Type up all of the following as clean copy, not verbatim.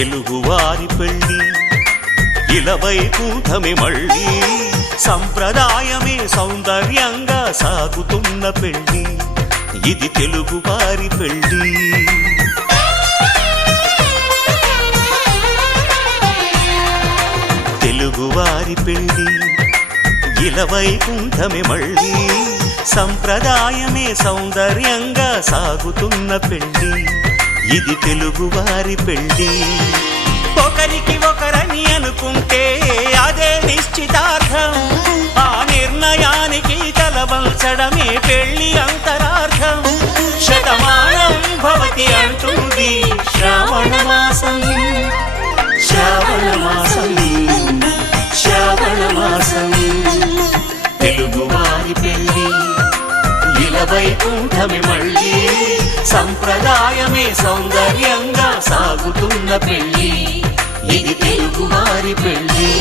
తెలుగువారి పెళ్ళి ఇలవైకుంఠమే మళ్ళీ సంప్రదాయమే సౌందర్యంగా సాగుతున్న పెళ్ళి ఇది తెలుగువారి పెళ్ళి. తెలుగువారి పెళ్ళి ఇలవైకుంఠమే మళ్ళీ సంప్రదాయమే సౌందర్యంగా సాగుతున్న పెళ్ళి ఇది తెలుగువారి పెళ్ళి. ఒకరికి ఒకరని అనుకుంటే అదే నిశ్చితార్థం, ఆ నిర్ణయానికి తలవంచడమే పెళ్ళి అంతరార్థం. శతమానం భవతి అంటుంది శ్రావణ మాసం, శ్రావణ మాసం, శ్రావణ మాసం. తెలుగువారి పెళ్ళి ఇలవైకుంఠమే మళ్ళీ సంప్రదాయమే సౌందర్యంగా సాగుతున్న పెళ్ళి ఇది తెలుగువారి పెళ్ళి.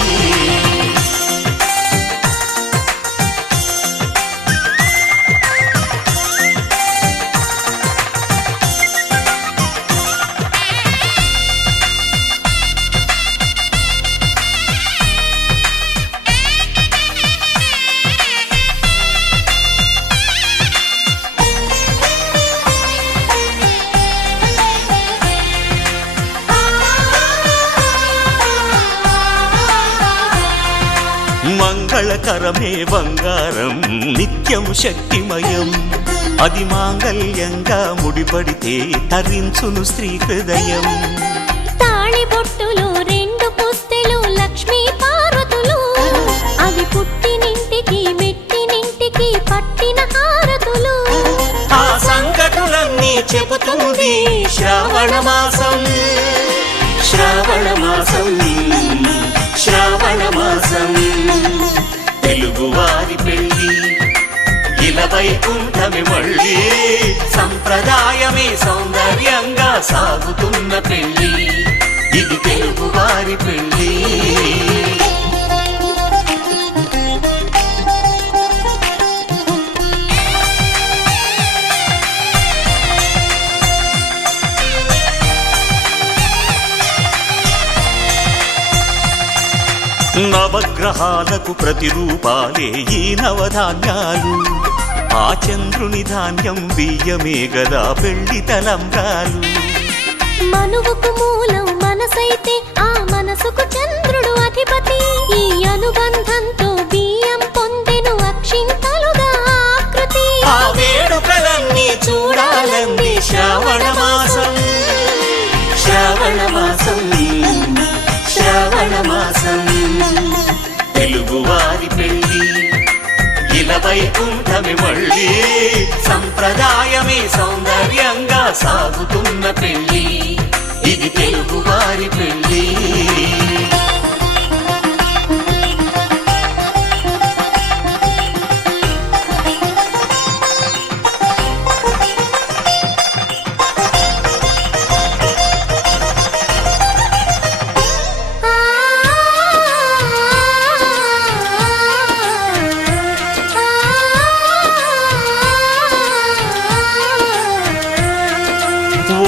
మంగళకరమే బంగారం నిత్యం శక్తిమయం, అది మాంగళ్యంగా ముడిపడితే తరించును స్త్రీ హృదయం. తాళి బొట్టులో రెండు పుస్తెలు లక్ష్మీ పార్వతులు, అవి పుట్టినింటికి మెట్టినింటికి పట్టిన హారతులు. ఆ సంగతులన్నీ చెబుతుంది శ్రావణ మాసం, శ్రావణ మాసం, శ్రావణ మాసం. తెలుగువారి పెళ్ళి ఇలవైకుంఠమే మళ్ళీ సంప్రదాయమే సౌందర్యంగా సాగుతున్న పెళ్ళి ఇది తెలుగువారి పెళ్ళి. నవగ్రహాలకు ప్రతిరూపాలే ఈ నవధాన్యాలు, ఆ చంద్రుని ధాన్యం బియ్యమే గదా పెళ్లి తలంబ్రాలు. మనువుకు మూలం మనసైతే ఆ మనసుకు చంద్రుడు అధిపతి, ఈ అనుబంధంతో బియ్యం పొందెను అక్షింతలుగా ఆకృతి. ఆ వేడుకలన్నీ చూడాలంది శ్రావణ మాసం, శ్రావణ మాసం, శ్రావణ మాసం. తెలుగువారి పెళ్ళి ఇలవైకుంఠమే మళ్ళీ సంప్రదాయమే సౌందర్యంగా సాగుతున్న పెళ్ళి ఇది తెలుగువారి పెళ్ళి.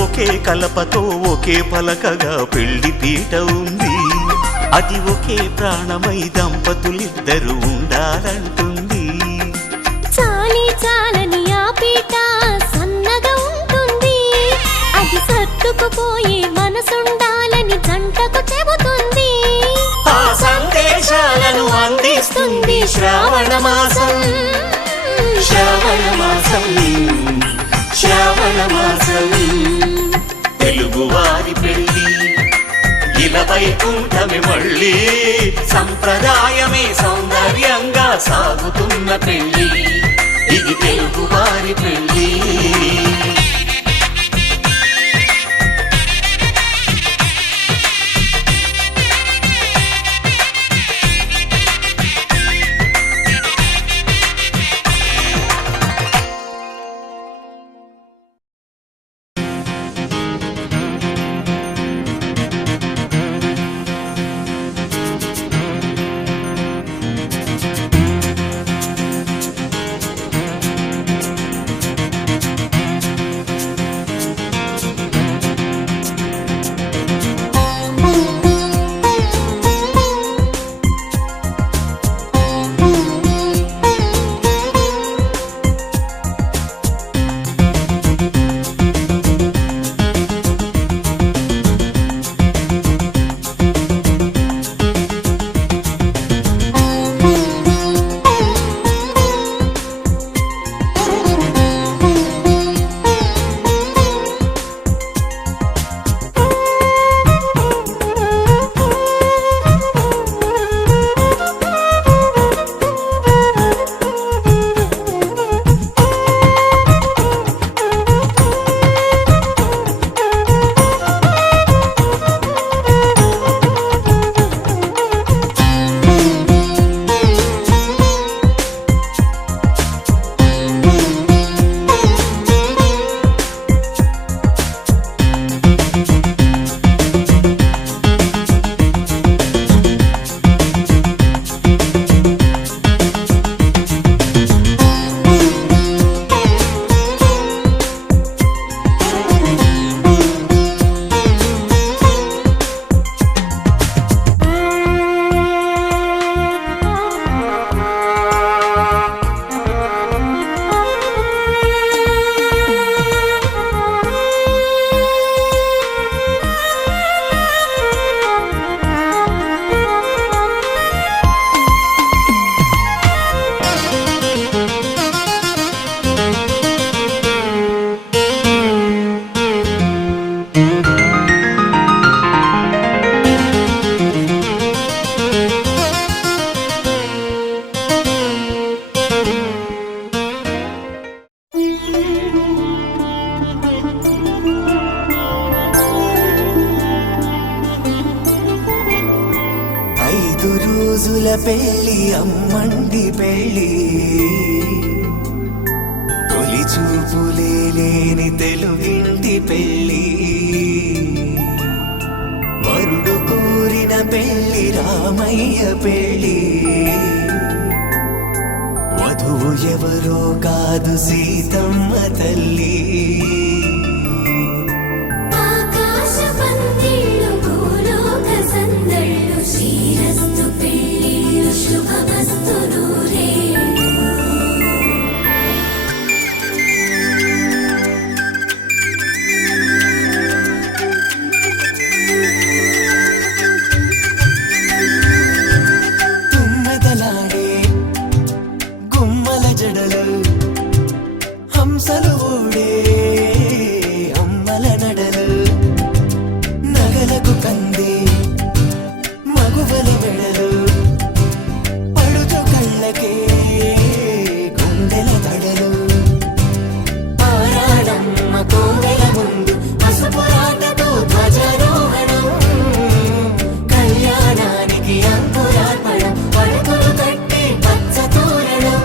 ఒకే కలపతో ఒకే పలకగా పెళ్లి పీట ఉంది, అది ఒకే ప్రాణమై దంపతులిద్దరు ఉండాలంటుంది. చాలి చాలని ఆ పీట సన్నగా ఉంటుంది, అది సర్దుకుపోయే మనసుండాలని జంటకు చెబుతుంది. ఆ సందేశాలను అందిస్తుంది శ్రావణ మాసం, శ్రావణ మాసం, శ్రావణ మాసం. తెలుగువారి పెళ్ళి ఇలవైకుంఠమే మళ్ళీ సంప్రదాయమే సౌందర్యంగా సాగుతున్న పెళ్ళి ఇది తెలుగువారి పెళ్ళి. రోజుల పెళ్లి అమ్మండి పెళ్లి తొలి చూపులే లేని తెలుగింటి పెళ్లి వరుడు కోరిన పెళ్లి రామయ్య పెళ్లి వధువు ఎవరో కాదు సీతమ్మ తల్లి ఆకాశ పందిళ్ళు భూలోక సందళ్ళు శ్రీరస్తు పెళ్ళిళ్ళు శుభమస్తు నూరేళ్ళు తుమ్మెదలాడే గుమ్మల జడలు హంసలు ఊడే అమ్మల నడలు నగలకు కంది మగువల మెడలు పడుచు కళ్ళకే గుండెల తడలు ఆరాడమ్మ కోవెల ముందు పసుపురాటతో ధ్వజారోహణం కళ్యాణానికి అంకురార్పణం పడకలు కట్టి పచ్చ తోరణం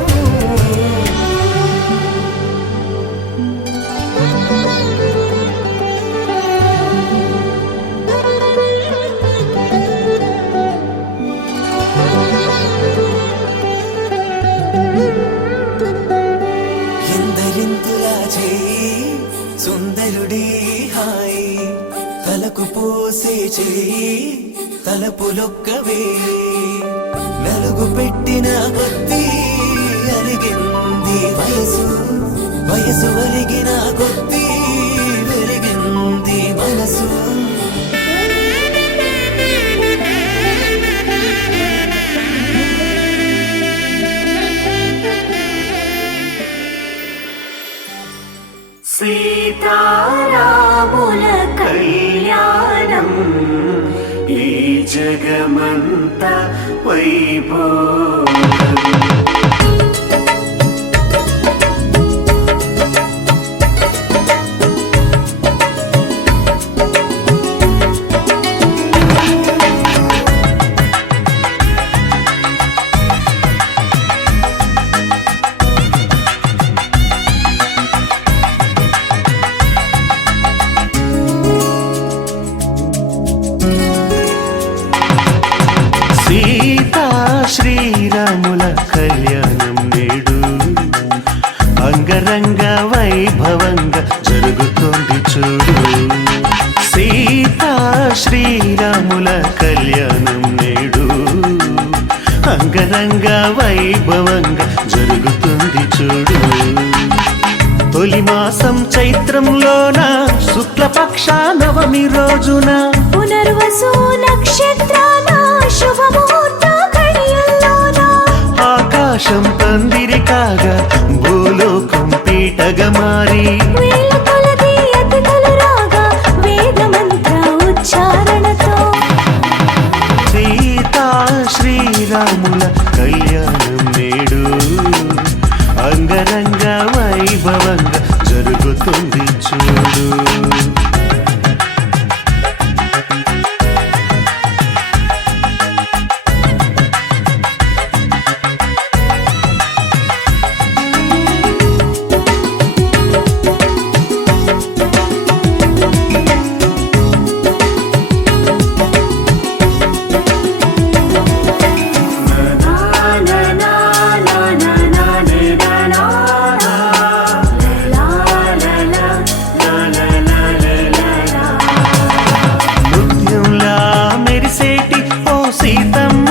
ఎందరింతులా చేయి సుందరుడి హాయి తలకు పోసే చేయి తలపులొక్కవే నలుగు పెట్టిన కొద్దీ అరిగింది వయసు వయసు ఒరిగిన కొద్దీ వెలిగింది మనసు సీతారాముల కళ్యాణం ఈ జగమంత వైభోగం సీతా శ్రీరాముల కళ్యాణం నేడు అంగరంగ వైభవంగా జరుగుతోంది చూడు సీతా శ్రీరాముల కళ్యాణం నేడు అంగరంగ వైభవంగా జరుగుతుంది చూడు తొలి మాసం చైత్రంలోన శుక్లపక్ష నవమి రోజున పునర్వసు నక్షత్రాల శుభముహూర్త ఘడియల్లోన ఆకాశం పందిరి కాగా భూలోకం పీటగా మారి వేల కొలది అతిథులు రాగా వేద మంత్ర ఉచ్చారణతో సీతా శ్రీరాముల కళ్యాణం నేడు అంగరంగ వైభవంగా జరుగుతుంది చూడు నృత్యంలా మెరిసేటి ఓ సీతమ్మ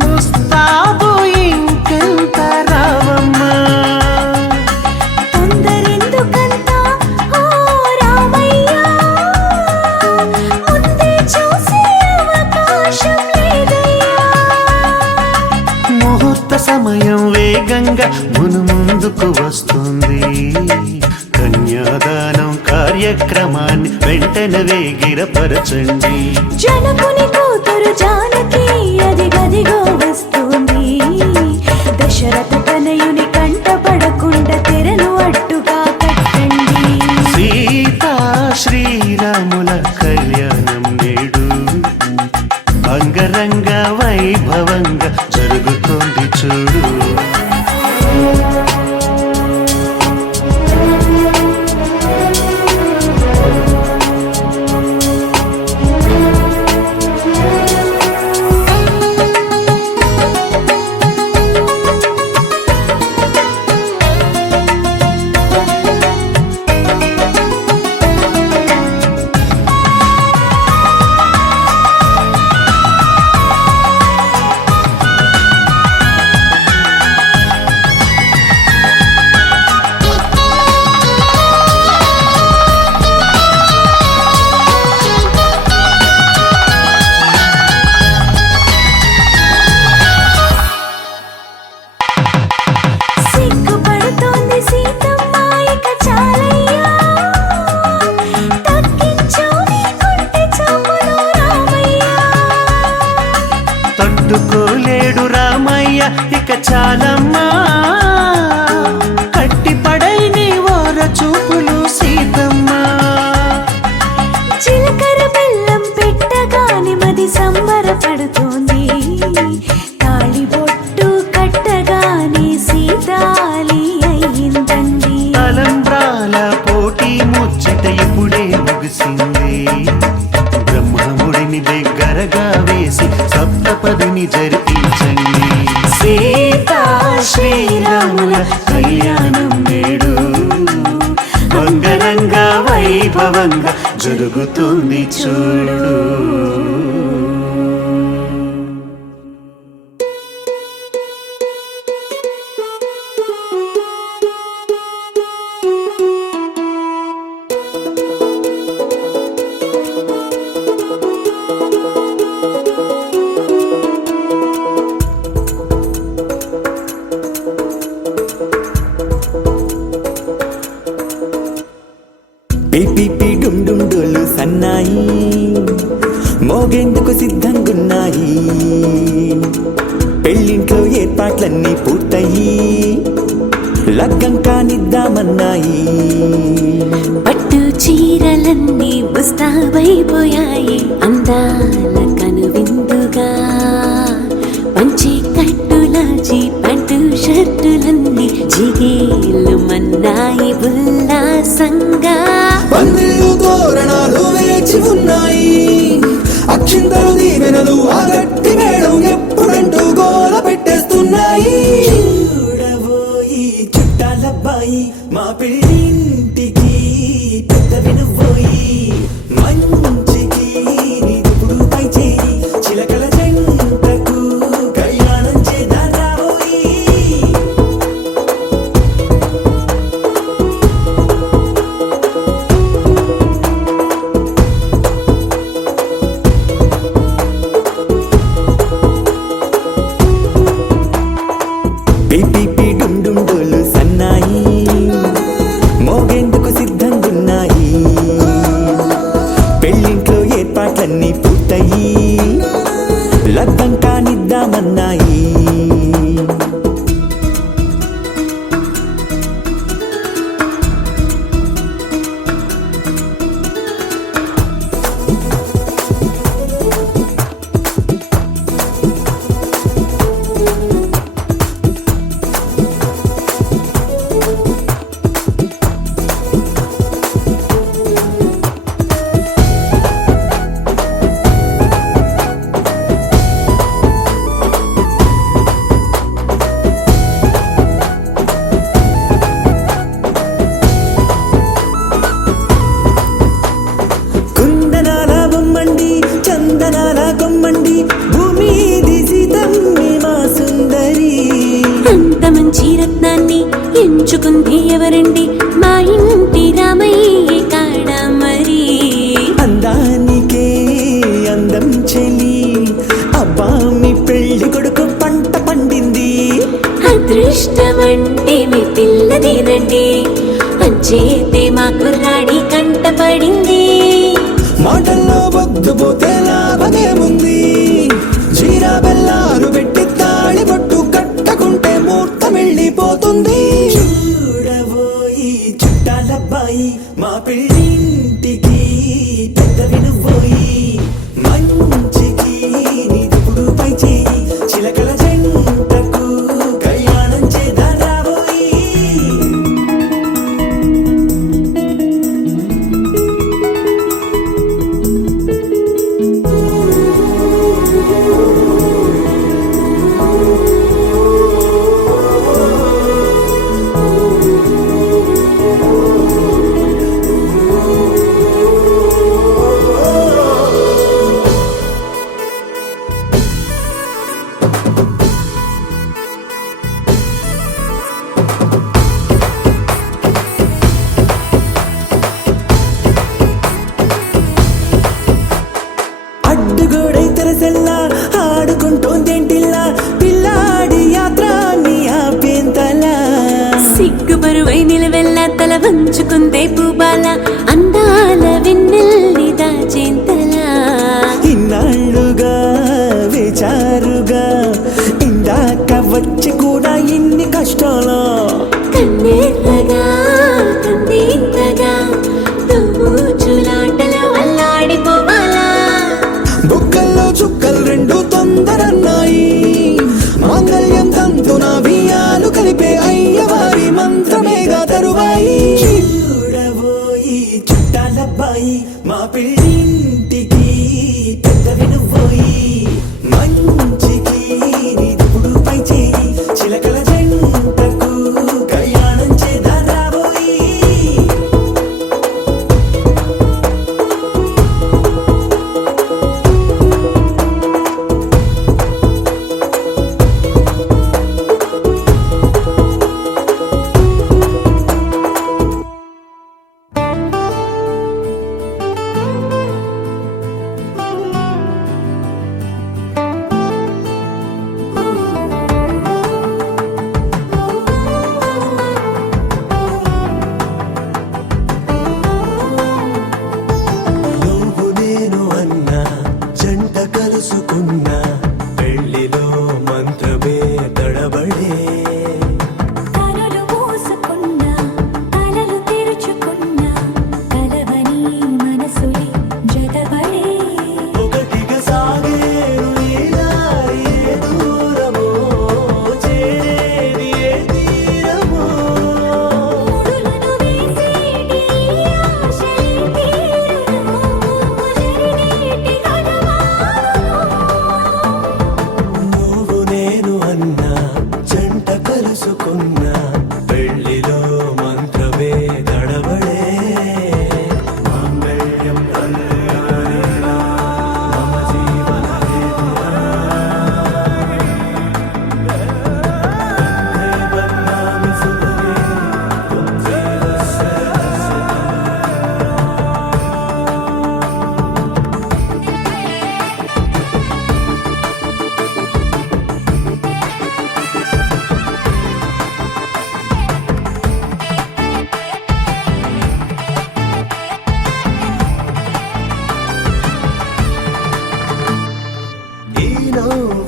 ముస్తాబు ఇంకెంత రావమ్మ తొందరెందుకంత ఓ రామయ్య ముందే చూసే అవకాశం లేదయ్యా ముహూర్త సమయం వేగంగా ముందుకు వస్తుంది కన్యాదానం కార్యక్రమాన్ని వెంటనే వేగిరపరచండి జనకుని కూతురు జానకి అది గదిగో వస్తుంది దశరథ తనయుని కంట పడకుండా తెరను అడ్డుగా కట్టండి సీతా శ్రీరాముల కళ్యాణం నేడు అంగరంగ వైభవంగా జరుగుతుంది చూడు. పిపి డుండుండోళ్ళు సన్నాయి మోగేందుకు సిద్ధంగున్నాయి. పెళ్ళింట్లో ఏర్పాట్లన్నీ పూర్తయి లగ్గం కానిద్దామన్నాయి. పట్టు చీరలన్నీ ముస్తాబైపోయాయి అందాల కనువిందుగా. పంచి కట్టులాచి పట్టు షర్టులన్నీ జిగేలు మన్నాయి ఉల్లాసంగా. పందిళ్ళు తోరణాలు వేచి ఉన్నాయి, అక్షింతలు దీవెనలు ఆ గట్టి మేడం ఎప్పుడంటూ గోల పెట్టేస్తున్నాయి. చూడబోయి చుట్టాలబ్బాయి మా పెళ్ళింటికి పెద్ద వినుబోయి. మంచికి నీప్పుడు పై చేయి చిలకల జంటకు కళ్యాణం చేద్దాం రాబోయి. పిపి డుండుండోళ్ళు సన్నాయి మోగేందుకు సిద్ధంగున్నాయి. పెళ్ళింట్లో ఏర్పాట్లన్నీ పూర్తయి లగ్గం కానిద్దామన్నాయి. కుందనాల బొమ్మండి చందనాల కొమ్మండి భూమి దిశితమ్మి మా సుందరి. అంత మంచి రత్నాన్ని ఎంచుకుంది ఎవరండి? మా ఇంటి రామయ్య కాడ మరి. అందానికే అందం చెలి అబ్బా మీ పెళ్లి కొడుకు పంట పండింది. అదృష్టమంటే మీ పిల్లదేనండి, అంచేతే మా కుర్రాడి కంట పడింది. మాటల్లో బొద్దుపోతే లాభమేముంది, జీరా బెల్లాలు పెట్టి తాళి బొట్టు కట్టకుంటే ముహూర్తం వెళ్ళిపోతుంది. చూడబోయి చుట్టాలబ్బాయి మా పెళ్ళింటికి పెద్ద వినుబోయి. మంచికి నీప్పుడు పై చేయి చిలకల జంటకు కళ్యాణం చేద్దాం రాబోయి. అడ్డుగోడై తెరసెల్లా ఆడుకుంటోందేంటిల్లా పిల్లాడి యాత్ర నీ ఆపేంతలా. సిగ్గుబరువై నిలవెల్లా తల వంచుకుందే పూబాల అందాల వెన్నెల్లి దాచేంతలా. ఇన్నాళ్ళుగా వేచారుగా ఇందాక వచ్చి కూడా ఇన్ని కష్టాలా. కన్నెర్రగా కందింతగా దుమ్ముచులాటలు అల్లాడిపోవాలా. బుక్కల్లో చుక్కలు రెండు తొందరన్నాయి, మాంగళ్యం తంతున వియాలు కలిపే అయ్యవారి మంత్రమేగా తరువాయి. చూడబోయి చుట్టాలబ్బాయి మా పెళ్ళింటికి పెద్ద వినుబోయి. మంచికి నీప్పుడు పై చేయి చిలకల జంటకు కళ్యాణం చేద్దాం రాబోయి.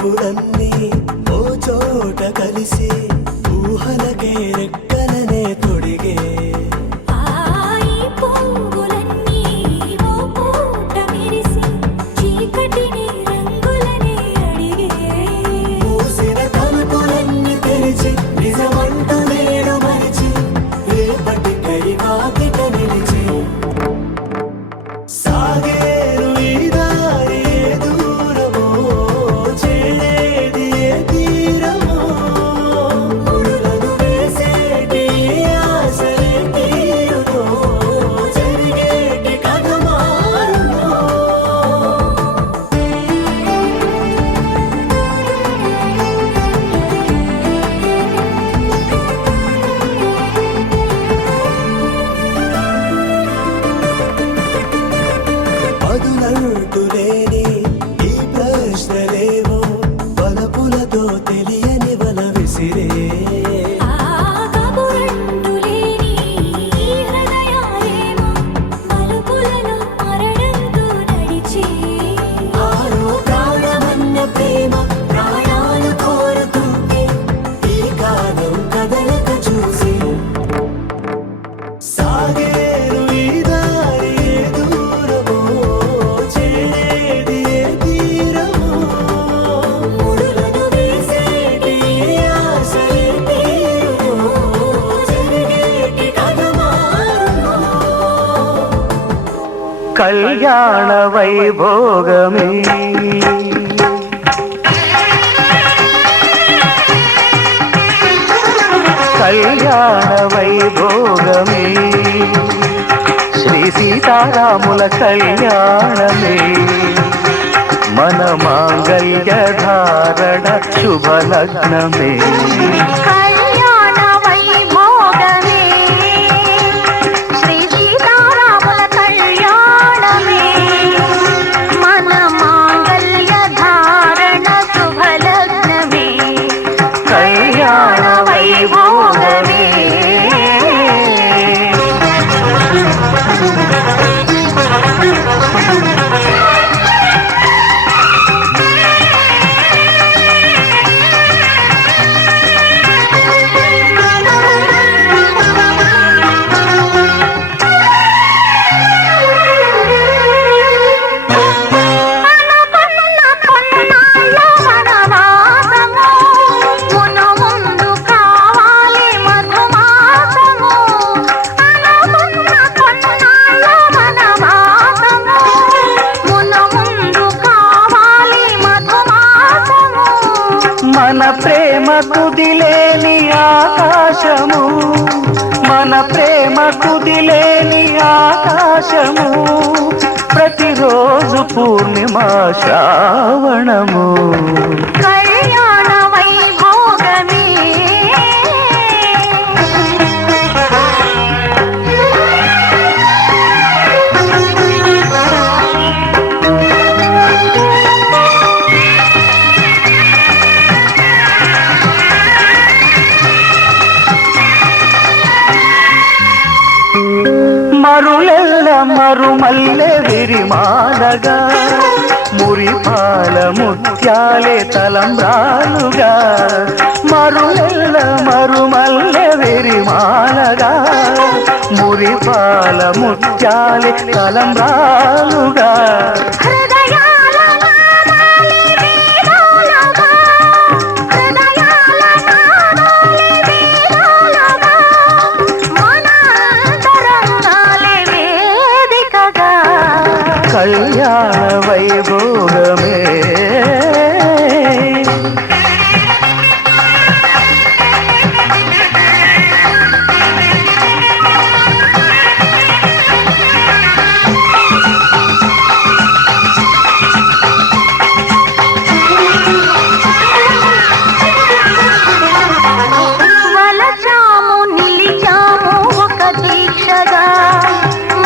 పువ్వులన్నీ ఓ చోట కలిసి ఊహలకే రెక్కలనే తొడిగే ఈ పువ్వులన్నీ ఓ పూట విరిసి చీకటిని రంగులనే అడిగే మూసిన తలుపులన్నీ తెరిచి నిజమంటూ నేడు మరిచి రేపటికై వాకిట నిలిచి సాగేరు ఈ దారి ఏ దూరమో చేరేది ఏ తీరమో ముడులను వేసేటి ఆశలే తీరుతో జరిగేటి కథ మారుమో పదులంటులేని ఈ ప్రశ్నలేవో వలపులతో తెలియని వల విసిరే కబురంటులేని ఈ హృదయాలేమో మలుపులను మరణంతో నడిచే ఆరో ప్రాణమన్న ప్రేమ ప్రాణాలు కోరుతుంటే ఈ కాలం కదలక చూసి సాగేరు ఈ దారి ఏ దూరమో చేరేది ఏ తీరమో ముడులను వేసేటి ఆశలే తీరుమో జరిగేటి కథ మారుమో కళ్యాణ వైభోగమే కళ్యాణ వైభోగమే శ్రీ సీతారాముల కళ్యాణమే మన మాంగళ్య ధారణ శుభలగ్నమే కళ్యాణ వైభోగమే శ్రీ సీతారాముల కళ్యాణమే మన మాంగళ్య ధారణ శుభలగ్నమే కళ్యాణ వైభోగమే మన ప్రేమ కుదిలేని ఆకాశము మన ప్రేమ కుదిలేని ఆకాశము ప్రతిరోజు పూర్ణిమ శ్రావణము కళ్యాణ వైభోగమే మరులెల్ల మరుమల్లె విరిమాలగా మురిపాల ముత్యాలే తలంబ్రాలుగా మరులెల్ల మరుమల్లె విరిమాలగా మురిపాల ముత్యాలే తలంబ్రాలుగా హృదయాల నాదాలి వేదాలుగా హృదయాల నాదాలి వేదాలుగా మన అంతరంగాలే వేదికగా కళ్యాణ వైభోగమే వలచాము నిలిచాము ఒక దీక్షగా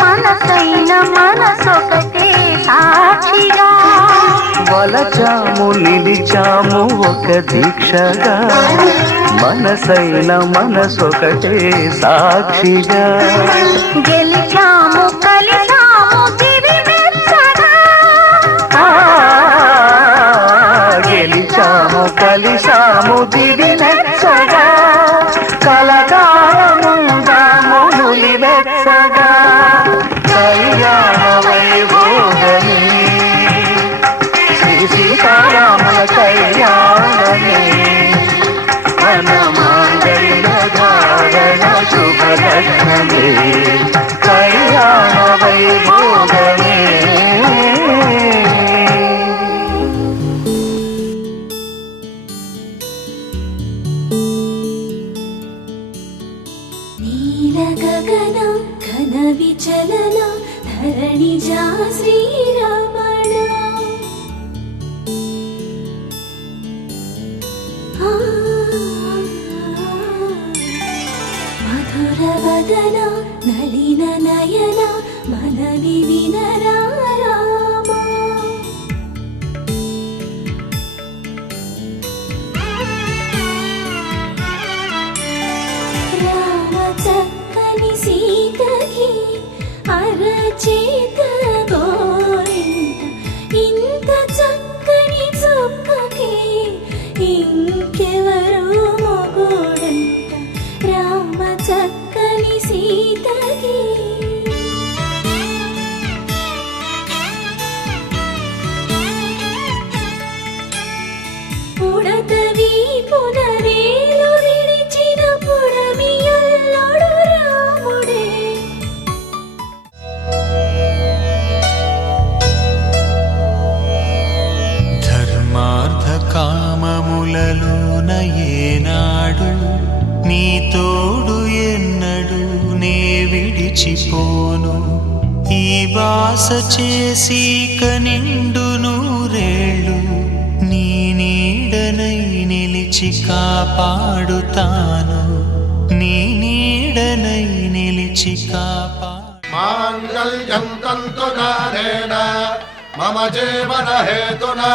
మనసైన మనసొకటే సాక్షిగా వలచాము నిలిచాము ఒక దీక్షగా మనసైన మనసొకటే సాక్షిగా గెలిచాము కలిసాము గిరి మెచ్చగా గెలిచా జనన ధరణిజా శ్రీరమణ మధుర వదన నలిన నయన మనవి వినరా రామా రామ చక్కని సీతకి అరచేత గోరింట ఇంత చక్కని చుక్కకి ఇంకెవరు మొగుడంట రామ చక్కని సీతకి పుడతవి పునరేలు విడిచిన పుడమియల్లుడు రాముడే ధర్మార్థ కామములలోన ఏనాడు నీ తోడు ఎన్నడు నే విడిచిపోను ఈ వాస చేసి కనిండు నూరేళ్ళు నీ నీడనై నిలిచి కాపాడుతాను నీ నీడనై నిలిచి మాంగళ్యం తంతునానేన మమ జీవన హేతునా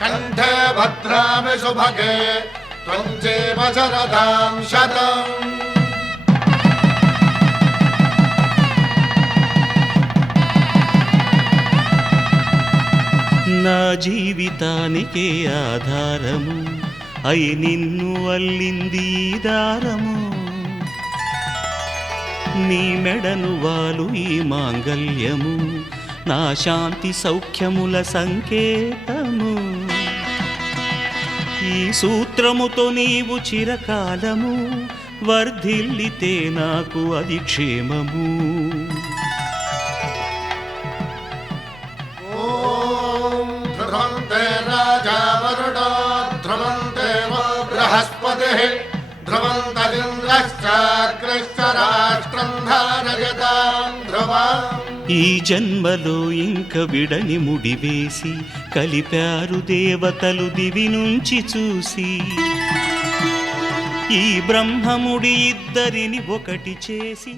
కంఠే భద్రామి శుభగే త్వం జీవ శరదాం శతం నా జీవితానికే ఆధారము అయి నిన్ను అల్లింది ఈ దారము నీ మెడను వాలు ఈ మాంగల్యము నా శాంతి సౌఖ్యముల సంకేతము ఈ సూత్రముతో నీవు చిరకాలము వర్ధిల్లితే నాకు అది క్షేమము ధ్రువంతే రాజా వరుణో ధ్రువంతే బృహస్పతి ధ్రువంతరింద్రశ్చాగ్రశ్చ రాష్ట్రం ధారయతాం ధ్రువం ఈ జన్మలో ఇంక విడని ముడివేసి కలిపారు దేవతలు దివి నుంచి చూసి ఈ బ్రహ్మముడి ఇద్దరిని ఒకటి చేసి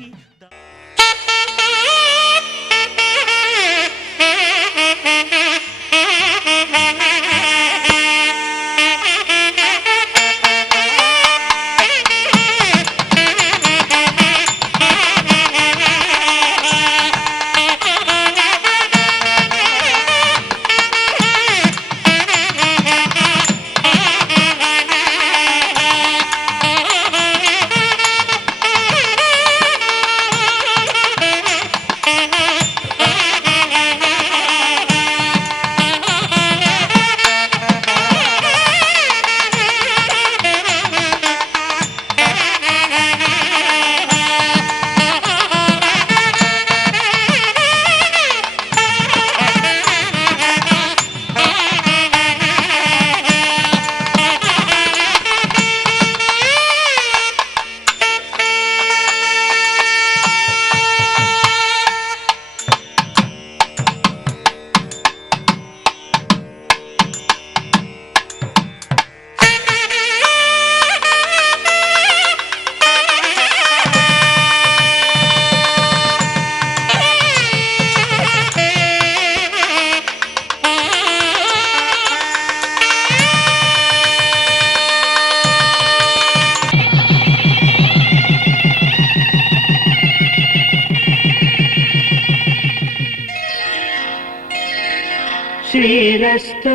శ్రీరస్తు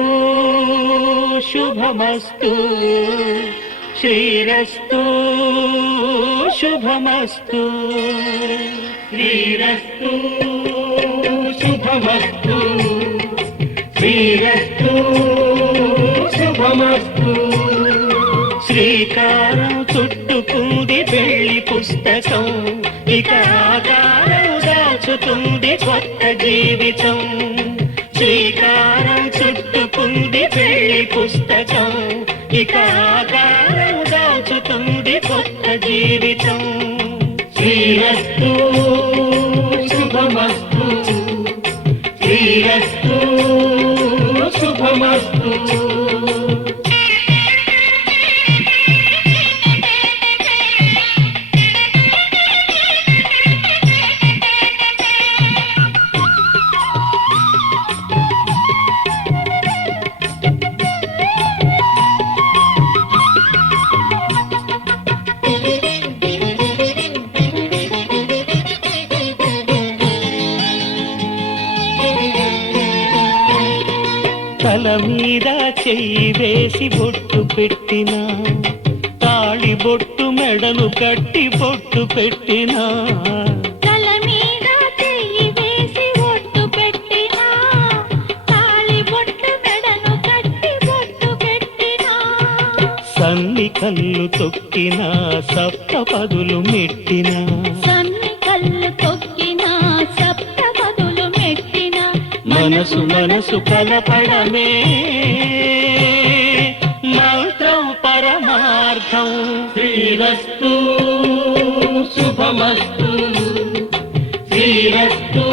శుభమస్తు శ్రీరస్తు శుభమస్తు శ్రీరస్తు శుభమస్తు శ్రీరస్తు శుభమస్తు శ్రీకారం చుట్టుకుంది పెళ్లి పుస్తకం ఇక ఆకారం దాచుతుంది కొత్త జీవితం శ్రీకారం చుట్టుకుంది పెళ్లి పుస్తకం ఇక ఆకారం దాచుతుంది కొత్త జీవితం శ్రీరస్తు తల మీద చెయ్యి వేసి బొట్టు పెట్టినా తాళి బొట్టు మెడను కట్టి బొట్టు పెట్టినా తల మీద చెయ్యి వేసి బొట్టు పెట్టినా తాళి బొట్టు మెడను కట్టి బొట్టు పెట్టినా సన్ని కళ్ళు తొక్కినా సప్త పదులు మెట్టినా సన్ని కళ్ళు తొక్కినా సప్త పదులు మెట్టినా మనసు మనసు కలపడమే మంత్రం పరమార్థం శ్రీరస్తు శుభమస్తు శ్రీరస్తు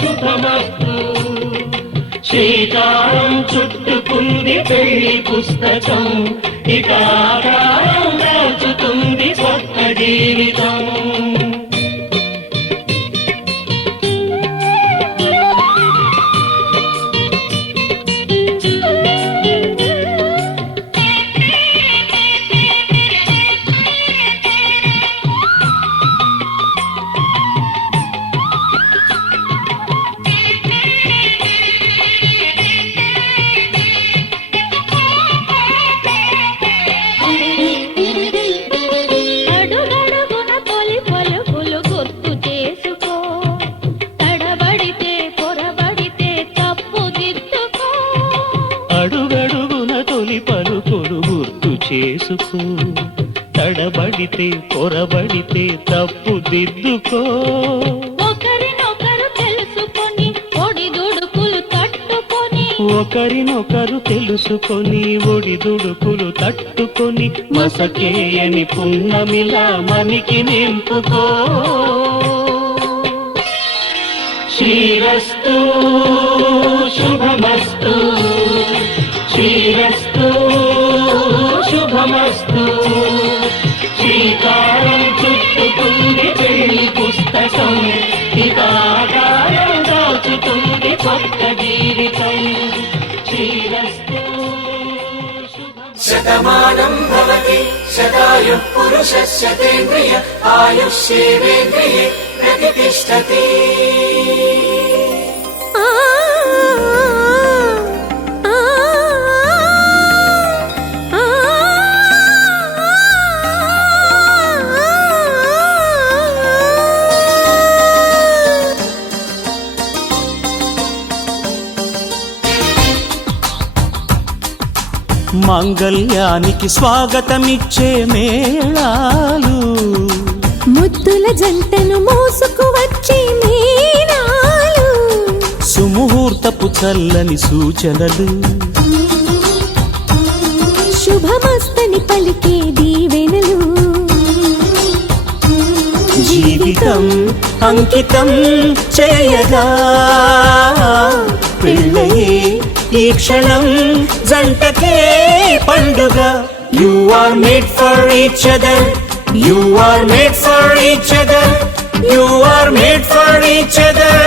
శుభమస్తు శ్రీకారం చుట్టుకుంది పెళ్లి పుస్తకం ఇక ఆకారం దాచుతుంది కొత్త జీవితం అడుగడుగున తొలి పలుకులు గుర్తు చేసుకో తడబడితే పొరబడితే తప్పు దిద్దుకో అడుగడుగున తొలి పలుకులు గుర్తు చేసుకో తడబడితే పొరబడితే తప్పు దిద్దుకో ఒకరినొకరు తెలుసుకొని ఒడిదుడుకులు తట్టుకొని ఒకరినొకరు తెలుసుకొని ఒడిదుడుకులు తట్టుకొని మసకేయని పున్నమిలా మనికి నింపుకో శ్రీరస్తు శుభమస్తు శ్రీరస్తు శుభమస్తు శ్రీకారం చుట్టుకుంది పెళ్లి పుస్తకం ఇక ఆకారం దాచుతుంది కొత్త జీవితం శ్రీరస్తు శతమానం భవతి శతాయుః పురుషः శతేంద్రియ ఆయుష్యేవేంద్రియే ప్రతిష్టతి మాంగళ్యానికి స్వాగతమిచ్చే మేళాలు ముద్దుల జంటను మోసుకు వచ్చే మీనాలు సుముహూర్తపు చల్లని సూచనలు శుభమస్తని పలికే దీవెనలు జీవితం అంకితం చేయగా పెళ్ళయే ఈ క్షణం జంటకే పండుగ you are made for each other you are made for each other you are made for each other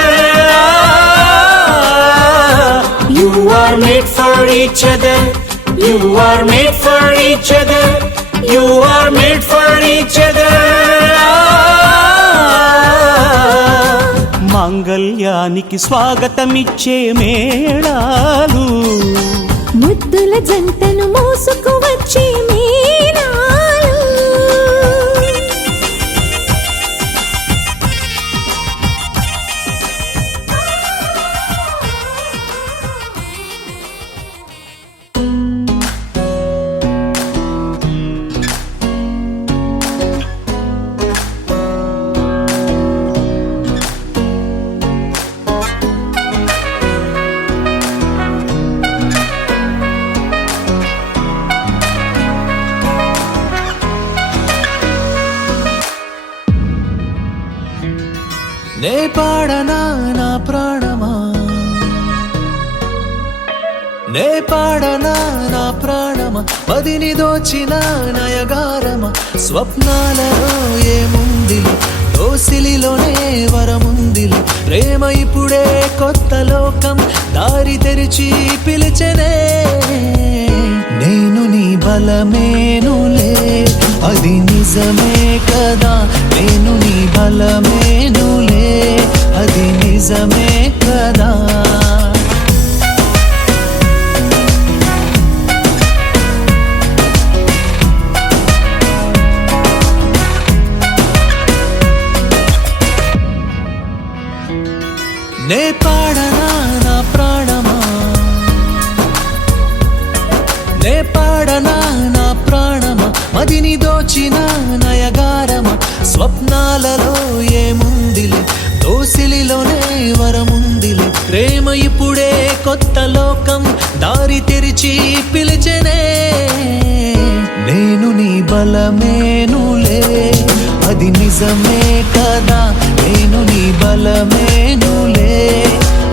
you are made for each other you are made for each other you are made for each other మాంగళ్యానికి స్వాగతమిచ్చే మేళాలు ముద్దుల జంటను మోసుకు వచ్చే మీనాలు నే పాడనా నా ప్రాణమా నే పాడనా నా ప్రాణమా పదిని దోచిన నయగారమా స్వప్నాలలో ఏముందిలే దోసిలిలోనే వరముందిలే ప్రేమ ఇప్పుడే కొత్త లోకం దారి తెరిచి పిలిచెనే నేను నీ బలమేనులే అది నిజమే కదా నేను నీ బలమేనులే అది నిజమే కదా నే పాడనా నా ప్రాణమా, నే పాడనా నా ప్రాణమా, మదిని దోచిన నయగారమా, స్వప్నాలలో ఏముందిలే, దోసిలిలోనే వరముందిలే, ప్రేమ ఇప్పుడే కొత్త లోకం దారి తెరిచి పిలిచెనే, నేను నీ బలమేనులే, అది నిజమే కదా, నేను నీ బలమేనులే,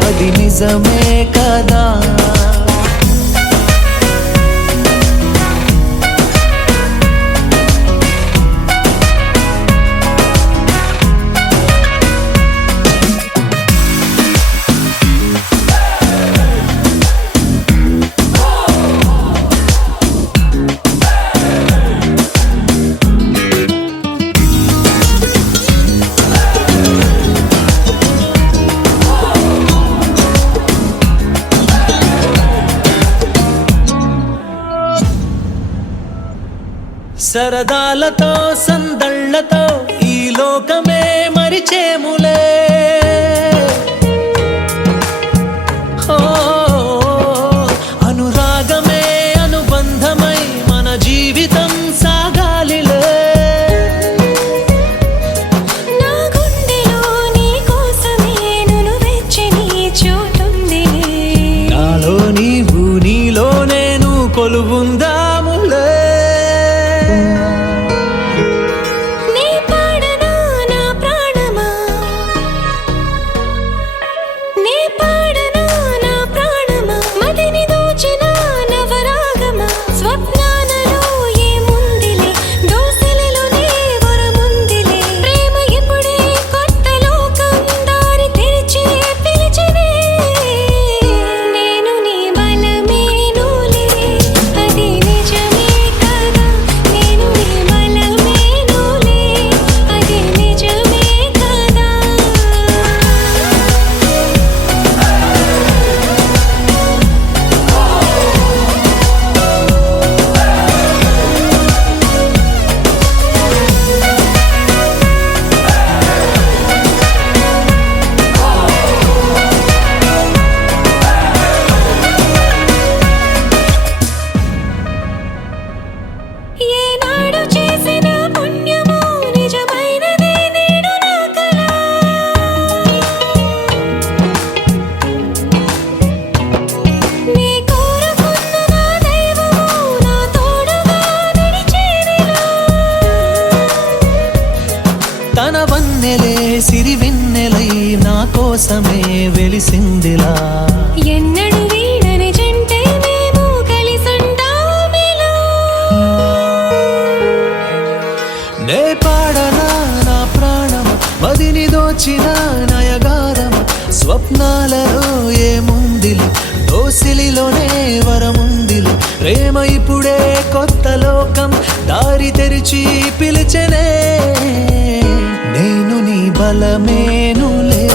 అది నిజమే కదా. సరదాలతో సందళ్ళతో ఈ లోకమే మరిచేములే, ఓ అనురాగమే అనుబంధమై మన జీవితం సాగాలిలే, నా గుండెలో నీ కోసమే నును వెచ్చని చోటుందిలే, నాలో నీవు నీలో నేను కొలువుందాములే. నీ పాడనా నా ప్రాణమా, నీ పాడనా నా ప్రాణమా, మదిని దోచిన నవరాగమా, స్వప్నాలలో ఏముందిలే, దోసిలిలోనే వరముందిలే, ప్రేమ ఇప్పుడే కొత్త లోకం దారి తెరిచి పిలిచెనే, నేను నీ బలమేనులే, అది నిజమే కదా, నేను నీ బలమేనులే, అది నిజమే కదా. ఏనాడు చేసిన పుణ్యమో నిజమైనదే నేడు నా కల, నీ కోరుకున్న నా దైవమో నా తోడుగా నడిచేనిలా, తన వన్నెలే సిరివెన్నెలై నా కోసమే వెలిసిందిలా, ఎన్నడు వీడని జంటే మేము కలిసుంటామిలా, నే పాడనా నా ప్రాణమా, మదిని దోచిన నయగారమా, స్వప్నాలలో ఏముందిలే, దోసిలిలోనే వరముందిలే, ప్రేమ ఇప్పుడే కొత్త లోకం దారి తెరిచి పిలిచెనే, నేను నీ బలమేనులే,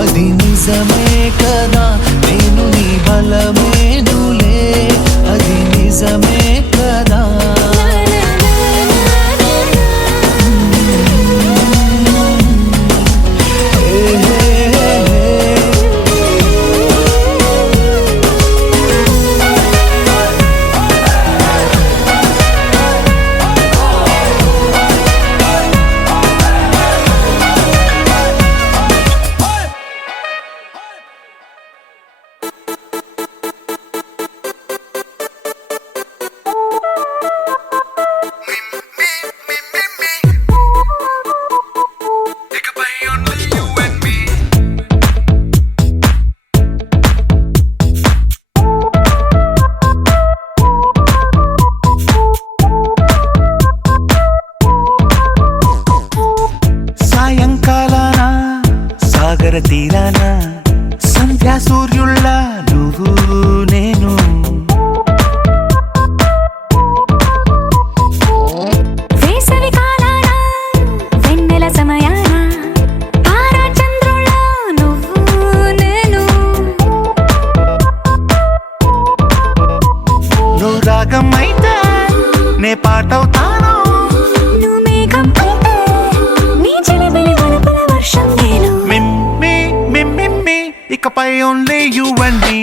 అది నిజమే కదా, నేను నీ బలమేనులే, అది నిజమే కదా. సాయంకాలాన సాగర తీరాన సంధ్యా సూర్యుళ్ళ నువ్వు నేను, వేసవి కాలాన వెన్నెల సమయాన తారా చంద్రుళ్ళ నువ్వు నేను, నువ్వు రాగం అయితే నే పాటవుతాను, నువ్వు మేఘం అయితే నీ చిలిపిలి వలపుల వర్షం నేను, మిమ్మి మిమ్మి ఇకపై ఓన్లీ యు అండ్ మీ.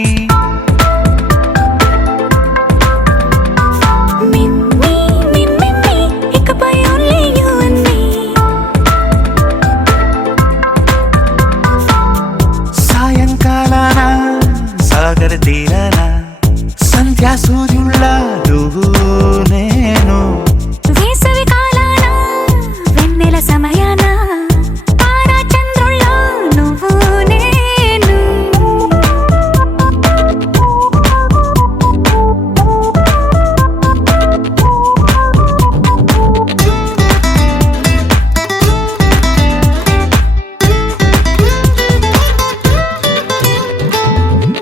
ఇకపై ఓన్లీ యు అండ్ మీ. సాయంకాలాన సాగర తీరాన సంధ్యా సూర్యుళ్ళ నువ్వు నేను. వేసవి కాలాన వెన్నెల సమయాన తారా చంద్రుల్లో నువ్వు నేను.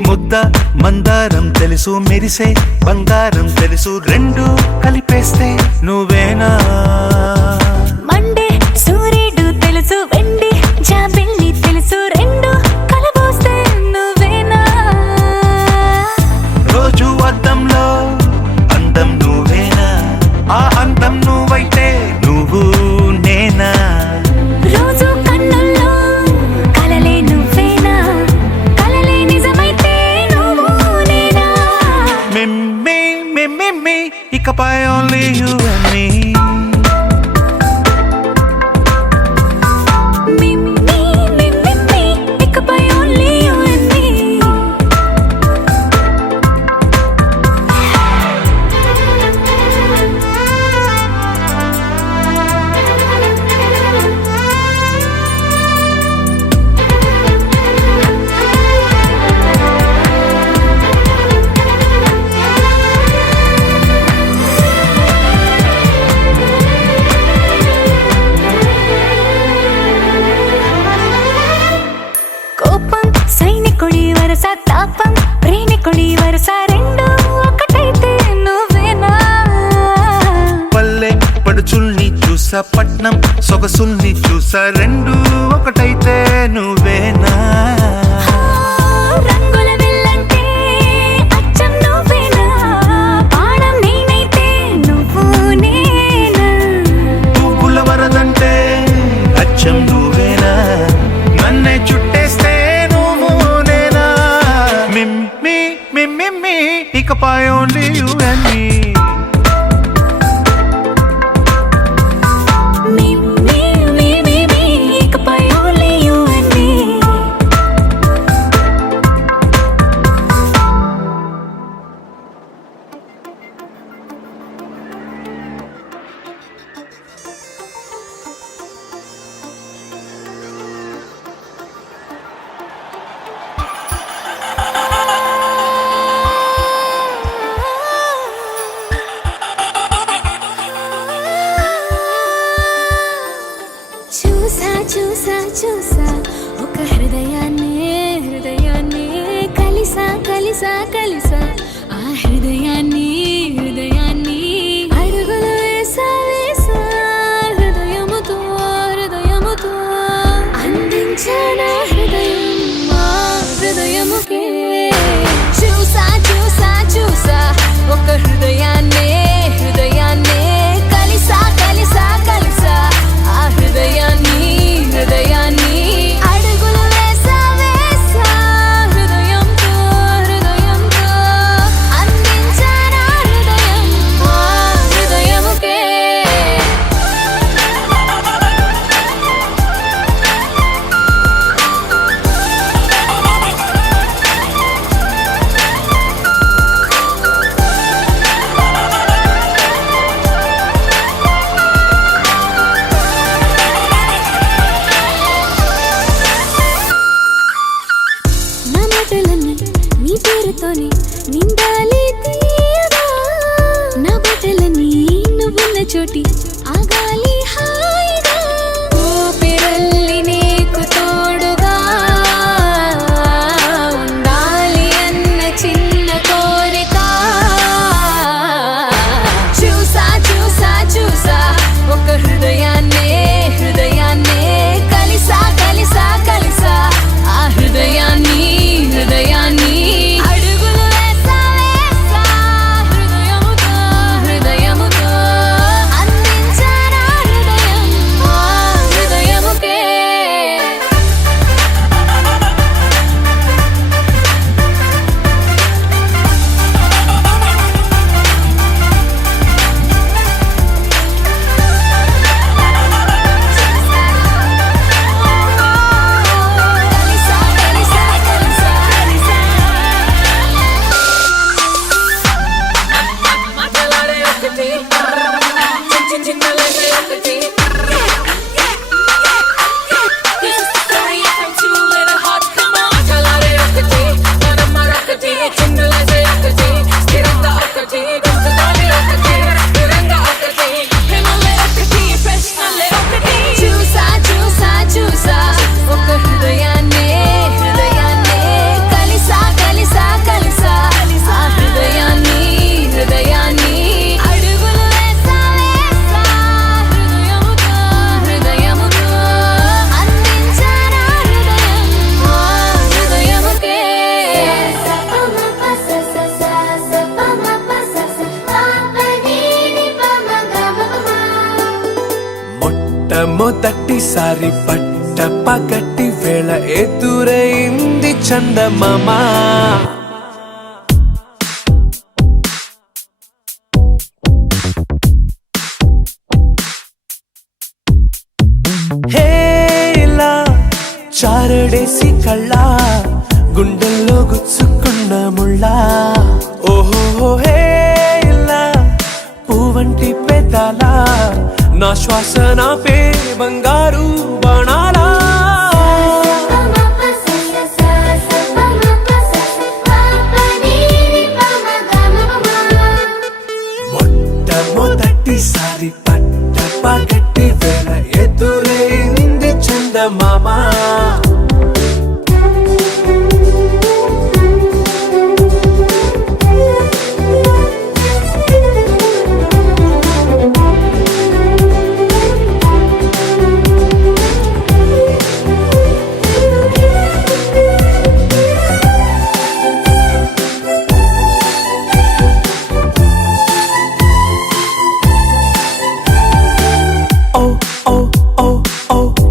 ముద్ద మందారం తెలుసు, మెరిసే బంగారం తెలుసు, రెండు కలిపేస్తే నువ్వేనా. మండే సూర్యుడు తెలుసు, వెండి జాబిల్లి తెలుసు, రెండు కలబోస్తే నువ్వేనా. రోజు అద్దంలో అందం నువ్వేనా, ఆ అందం నువ్వైతే నువ్వు నేనా. రోజు కన్నుల్లో కలలే నువ్వేనా, కలలే నిజమైతే నువ్వు నేనా. మిమ్మి మిమ్మి ఇకపై ఓన్లీ యు అండ్ మీ. ఇకపై ఓన్లీ యు అండ్ మీ. కోపం సైనికుడి వరస, తాపం ప్రేమికుడి వరస, రెండు ఒకటైతే నువ్వేనా. పల్లె పడుచుల్ని చూసా, పట్నం సొగసుల్ని చూసా, రెండు ఒకటైతే నువ్వేనా. రంగుల విల్లంటే అచ్చం నువ్వేనా, బాణం నేనైతే నువ్వు నేనా. పువ్వుల వరదంటే అచ్చం నువ్వేనా, నన్నే చుట్టేస్తే నువ్వు నేనా. మిమ్మి మిమ్మి ఇకపై ఓన్లీ యు అండ్ మీ. ఇకపై ఓన్లీ యు అండ్ మీ. చూసా చూసా చూసా ఒక హృదయాన్ని కలిసా కలిసా కలిసా, ఆ హృదయాన్ని అడుగులు వేసా వేసా, హృదయముతో అందించానా హృదయం మా హృదయముకే. చూసా చూసా చూసా ఒక హృదయాన్నే కలిసా కలిసా కలిసా, ఆ హృదయాన్ని అడుగులు వేసా వేసా, హృదయంతో అందించానా హృదయం మా హృదయముకే. నా మాటలన్నీ నీ పేరుతోని నిండాలి తీయగా, నా బట్టలన్నీ నువ్వున్న చోటి ఆగాలి హాయిగా. ఊపిరల్లి నీకు తోడుగా ఉండాలి అన్న చిన్న కోరిక. చూసా చూసా చూసా ఒక హృదయాన్నే కలిసా కలిసా కలిసా, ఆ హృదయాన్ని అడుగులు వేసా వేసా, హృదయముతో అందించానా మొదటిసారి పట్ట పగటి వేళ ఎదురైంది చందమామ హేలా చారడేసి కళ్ళ గుండెల్లో గుచ్చుకున్న ముళ్ళ ఓహో హేలా పువ్వంటి పెదాల నా శ్వాస నాపే బంగారు బాణాలా మొట్టమొదటిసారి పట్ట పగటి వేళ ఎదురైంది చందమామ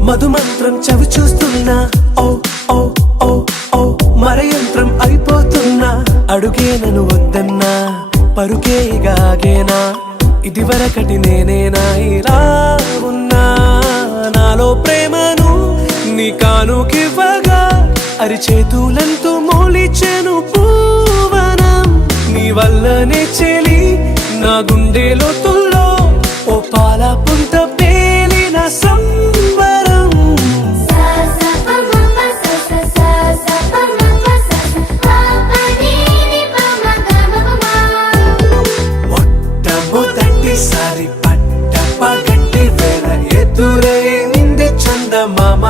మధుమంత్రం చవి చూస్తున్నా ఓ ఓ ఓ ఓ మరయంత్రం అయిపోతున్నా అడుగే నన్ను వద్దన్నా పరుగే గాగేనా ఇది వరకటి నేనేనా ఇలా ఉన్నా నాలో ప్రేమను నీ కానుకివ్వగా అరిచేతులంతో మోలిచెను పూవనం నీ వల్లనే చెలి నా గుండె లోతుల్లో ఓ పాల పుంత పేలిన సంబరం మొట్టమొదటిసారి పట్ట పగటి వేళ ఎదురైంది చందమామ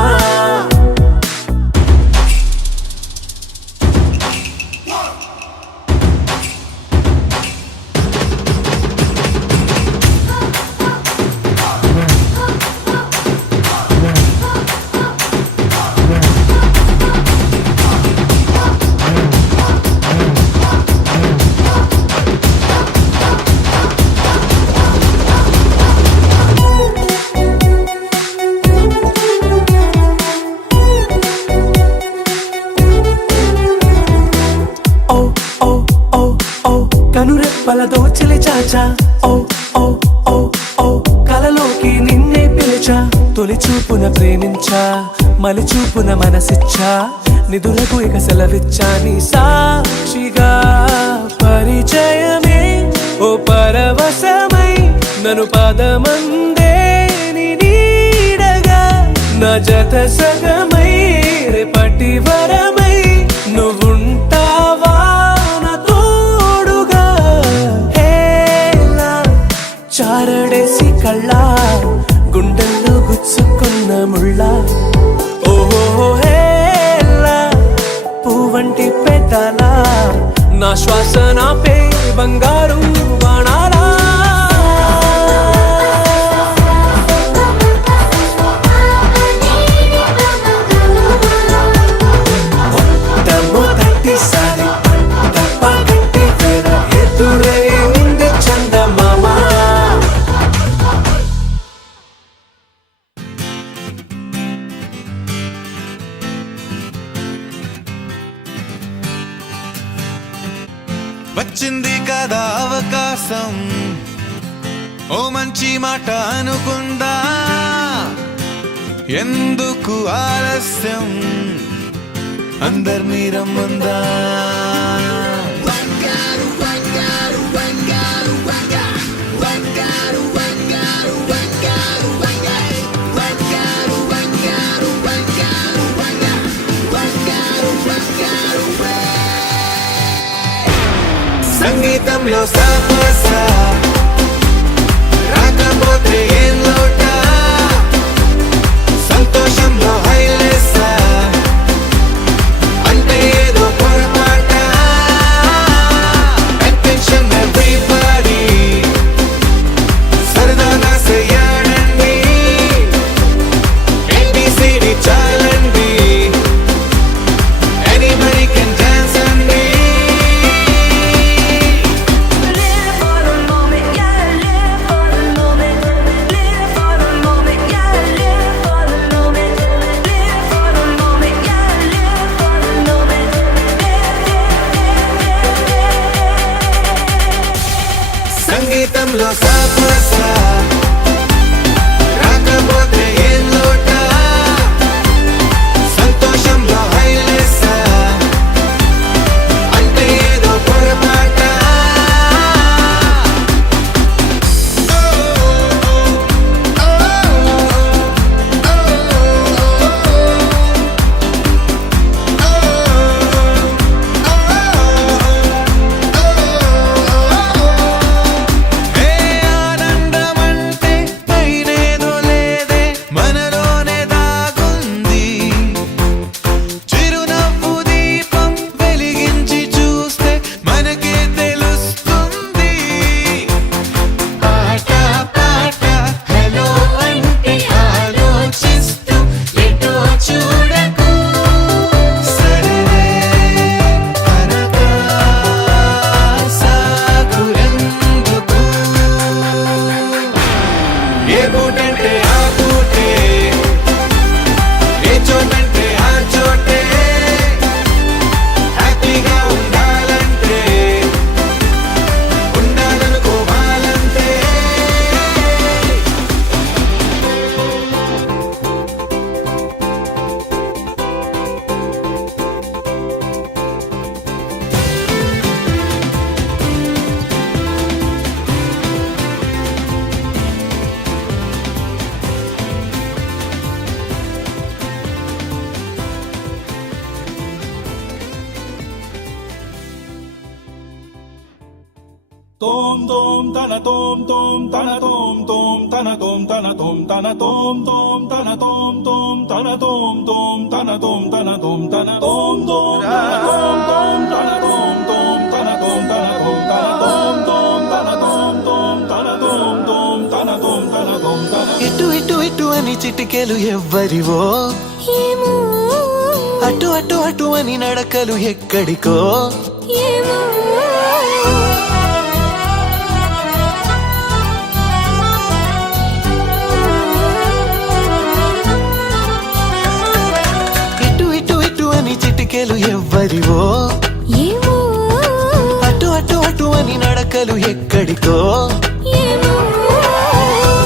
కనురెప్పల దోచలి చాచా ఓ ఓ ఓ ఓ కలలోకి నిన్నే పిలిచా తొలి చూపున ప్రేమించా మలి చూపున మనసిచ్చా నిధులకు ఇక సెలవిచ్చా నీ సాక్షిగా పరిచయమే ఓ పరవశమై నన్ను పదమందే నీ నీడగా నా జత సగమై రేపటి వరమై నువ్వుంటావా చారడేసి కళ్ళ గుండెల్లో గుచ్చుకున్న ముళ్ళ ఓహో హేలా పువ్వంటి పెదాల నా శ్వాస నాపే బంగారు బాణాలా మొట్టమొదటిసారి పట్ట పగటి వేళ ఎదురైంది చందమామ వచ్చింది కదా అవకాశం ఓ మంచి మాట అనుకుందా ఎందుకు ఆలస్యం అందరినీ రమ్మందా సంగీతంలో సమస్య రాకపోతే ఏం లోట సంతోషంలో హైలెస్ అంటే ఏదో పొరపాట అటెన్షన్ ఎవ్రీబడీ సరదాగా చేయాలండి ABCD చాలండి anybody can dance అండి Live for the moment, yeah, live for the moment. మనసులో సాపసా రాకపోతే ఏం లోట సంతోషంలో హైలేసా అంటే ఏదో పొరపాట ఏ ఆనందమంటే పైనేదో లేదే మనలోనే దాగుంది చిరునవ్వు దీపం వెలిగించి చూస్తే మనకే తెలుస్తుంది పాట పాట హలో అంటే ఆలోచిస్తూ ఎటో చూడకు సరే అనగా సాగురెందుకు ఏ పూటంటే ఆ పూటే ఏ చోటంటే ఆ చోటే హ్యాపీగా ఉండాలంటే ఉండాలనుకోవాలంటే Tom tom tana tom tom tana tom tom tana tom tana tom tana tom tom tana tom tom tana tom tom tana tom tana tom tana tom tom tana tom tom tana tom tom tana tom tana tom tana tom tom tana tom tom tana tom tom tana tom tana tom tana ఇటు ఇటు ఇటు అని చిటికెలు ఎవ్వరివో ఏమో అటు అటు అటు అని నడకలు ఎక్కడికో ఏమో ఇటు ఇటు ఇటు అని చిటికెలు ఎవ్వరివో ఏమో అటు అటు అటు అని నడకలు ఎక్కడికో ఏమో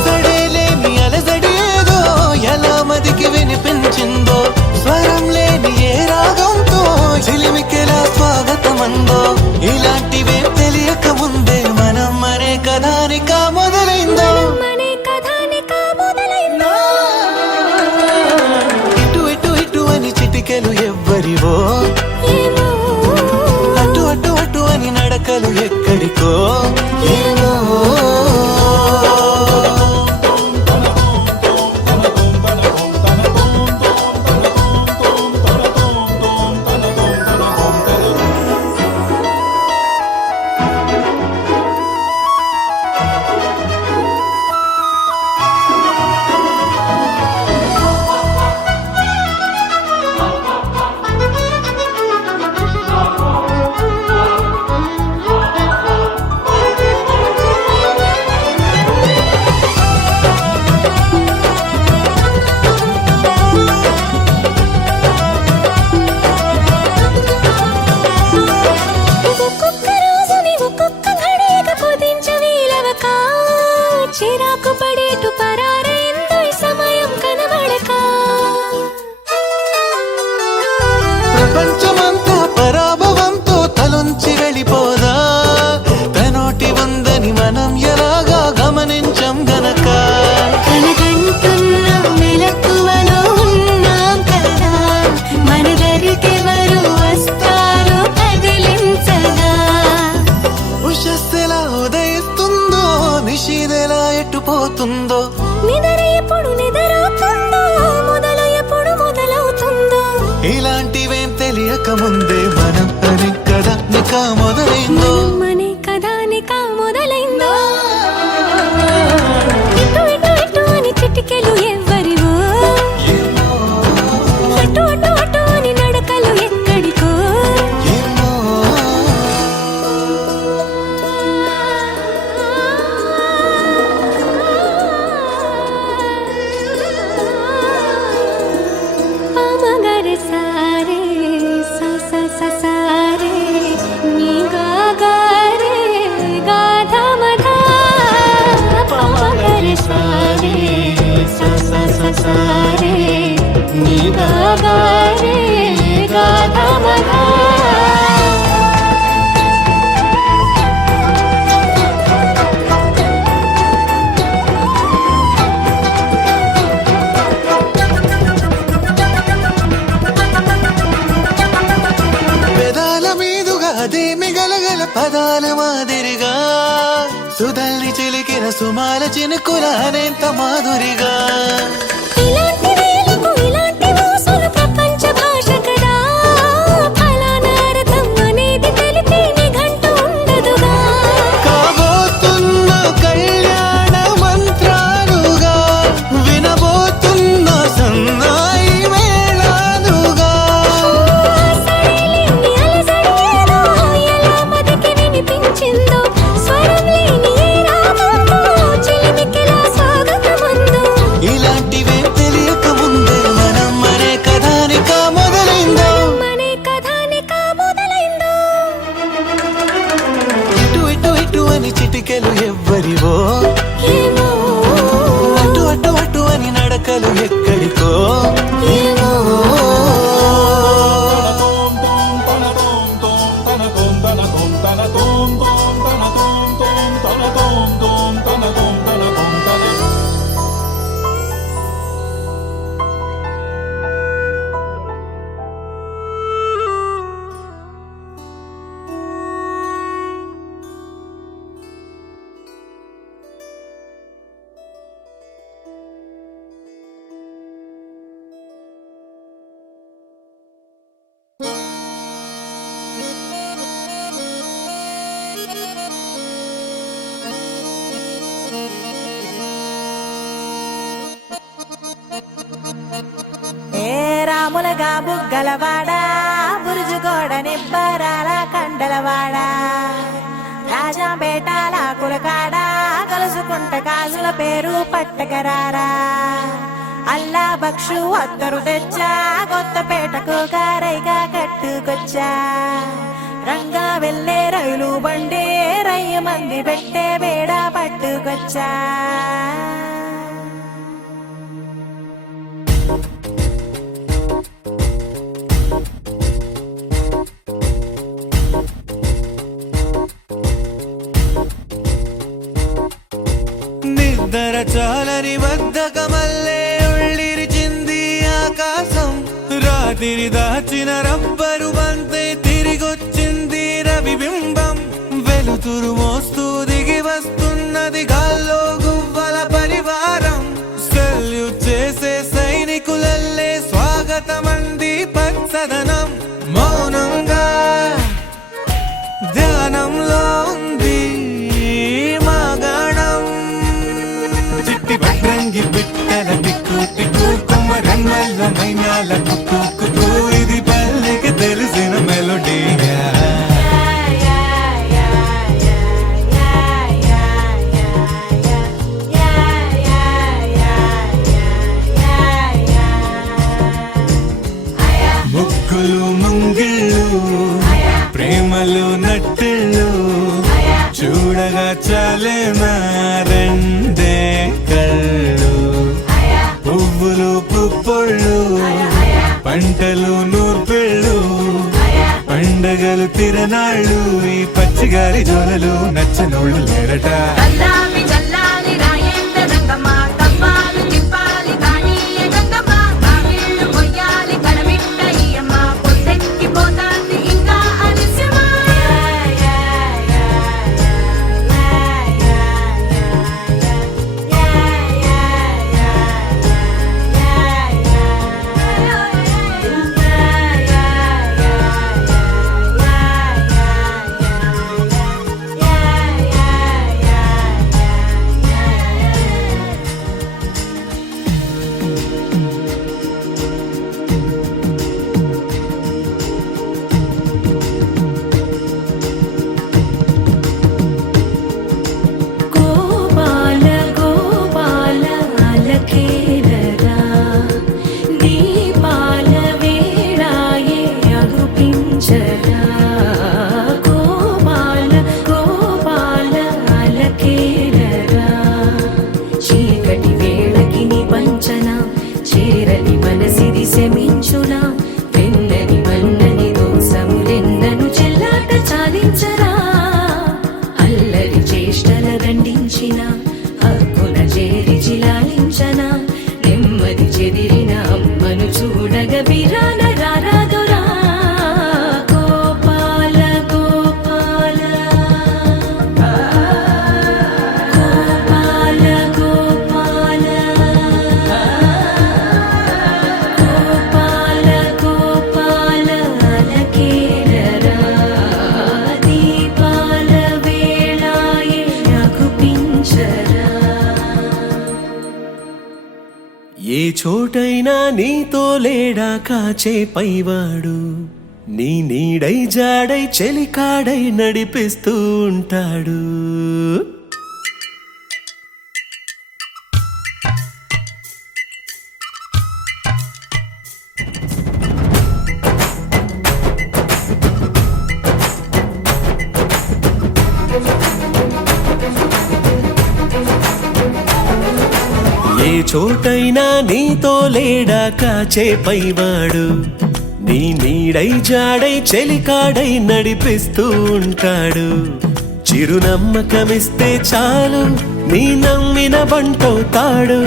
సడేలేని అలజడి ఏదో ఎలా మదికి వినిపించిందో స్వరం లేని ఏ రాగంతో చిలిమికెలా స్వాగతమందో ఇలాంటివే తెలియక ముందే మనం మరే కథానిక మొదలైందో మనే కథానిక మొదలైందో ఇటు ఇటు ఇటు అని చిటికెలు ఎవ్వరివో ఏమో అటు అటు అటు అని నడకలు ఎక్కడికో ఏమో ఒక్కొక్క రోజుని ఒక్కొక్క ఘడియగా కుదించవీలవక చిరాకు పడేటు పరారైందో ఈ సమయం కనబడక ప్రపంచమంతా పరాభవంతో తలొంచి వెళ్ళిపోదా తనోటి ఉందని మనం ఎలాగా గమనించం గనక కలగంటున్న మెలకువలో ఉన్నాం కదా మన దరికెవరు వస్తారో తగిలించగా ఉషస్సెలా ఉదయిస్తుందో నిషీదెలా ఎట్టుపోతుందో నిద్ర ఎప్పుడు నిద్రవుతుందో మొదలు ఎప్పుడు మొదలవుతుందో ఇలాంటివేం తెలియక ముందే మనం అని కదా నిక మొదలైందో మనే కథానిక మొదలైందో ఇటు ఇటు ఇటు అని చిటికెలు ఎవ్వరివో అటు అటు అటు అని నడకలు ఎక్కడికో ఏమో సారే సా సా సా సారే నీ గా గా గారే గాధమగా పెదాల మీదుగా అదేమి గలగల పదాల మాదిరిగా సుధల్ని చిలికిన సుమాల చినుకుల అనేంత మాధురిగా ఇలాంటి వేలకు ఇలాంటి మోసులు ప్రపంచ భాష కదా ఫలానా అర్థం అనేది తెలిపే నిఘంటు ఉండదుగా కాబోతున్న కళ్యాణ మంత్రాలుగా వినబోతున్న సన్నాయి మేళాలుగా సరేలేని అలజడేదో ఎలా మదికి వినిపించిందో స్వరం లేని ఏ రాగంతో చిలిమికెలా స్వాగతమందో ఇలాంటివే తెలియక ముందే మనం మనే కథానిక మొదలైందో మనే కథానిక మొదలైందో ఇటు ఇటు ఇటు అని చిటికెలు ఎవ్వరివో ఏమో అటు అటు అటు అని నడకలు ఎక్కడికో ఏమో ఏ రాములగా బుగ్గలవాడా బురుజుగోడ నిబ్బరాల కండలవాడా రాజాపేటాల కులకాడా కలుసుకుంట కాజుల పేరు పట్టకరారా అల్లా బక్షు అత్తరు తెచ్చా కొత్తపేటకు కారైగా కట్టుకొచ్చా రంగా వెళ్ళే రైలు బండి రయ్య మంది పెట్టే బేడ పట్టుకొచ్చా నిద్ర చాలని బద్ధకమల్లే ఉళ్ళిరిచింది ఆకాశం రాత్రి దాచిన రబ్బరు బంతే తిరిగొచ్చింది రవిబింబం వెలుతురు మోస్తూ దిగి వస్తున్నది గాల్లో గువ్వల పరివారం సెల్యూట్ చేసే సైనికులల్లే స్వాగతమంది పచ్చదనం మౌనంగా ధ్యానంలో ఉంది మాగణం చిట్టి భద్రంగి బిట్టల టిక్కు టిక్కు కుమ్మరన్నల్ల మైనాల కుక్కు కుక్కు ఇది పల్లెకి తెలిసిన మెలోడీగా ముగ్గులు ముంగిళ్ళు ప్రేమలు నట్టిళ్ళు చూడగా చాలే రెండే కళ్ళు పువ్వులు పుప్పొళ్ళు పంటలు నూర్పిళ్ళు పండగలు తిరనాళ్ళు ఈ పచ్చిగారి జోలలు నచ్చనోళ్ళు లేరట చల్లాలి చల్లాలి రాయేంద్ర రంగమ్మ తప్పాలు తిప్పాలి కానీ గంగమ్మ కావిళ్ళు కొయ్యాలి కడమిట్ట ఈయమ్మ పొద్దెక్కి పోతాంది ఇంకా అలస్యమా చోటైనా నీతో లేడా కాచే పైవాడు నీ నీడై జాడై చెలికాడై నడిపిస్తూ ఉంటాడు ఏ చోటైనా నీతో లేడా కాచే పైవాడు నీ నీడై జాడై చెలికాడై నడిపిస్తూ ఉంటాడు చిరునమ్మకమిస్తే చాలు నీ నమ్మిన బంటవుతాడు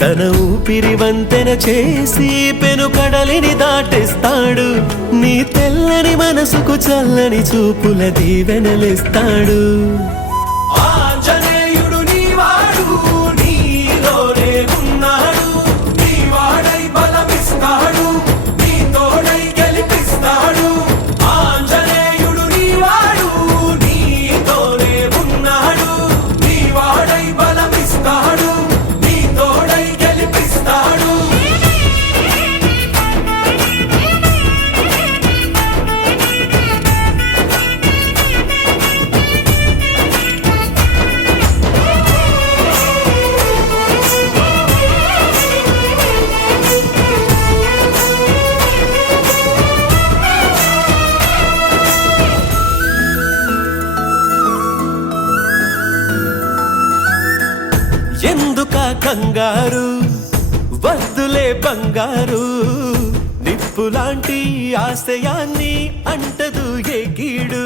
తన ఊపిరి వంతెన చేసి పెను కడలిని దాటేస్తాడు నీ తెల్లని మనసుకు చల్లని చూపుల దీవెనలిస్తాడు ఆంజనేయుడు నీవాడు నీలోనే ఉన్నాడు నీవాడై బలమిస్తాడు నీ తోడై గెలిపిస్తాడు ఆంజనేయుడు నీవాడు నీతోనే ఉన్నాడు నీవాడై బలమిస్తాడు నీ తోడై గెలిపిస్తాడు ఎందుక కంగారు వద్దులే బంగారు నిప్పులాంటి ఆశయాన్ని అంటదు ఏ కీడు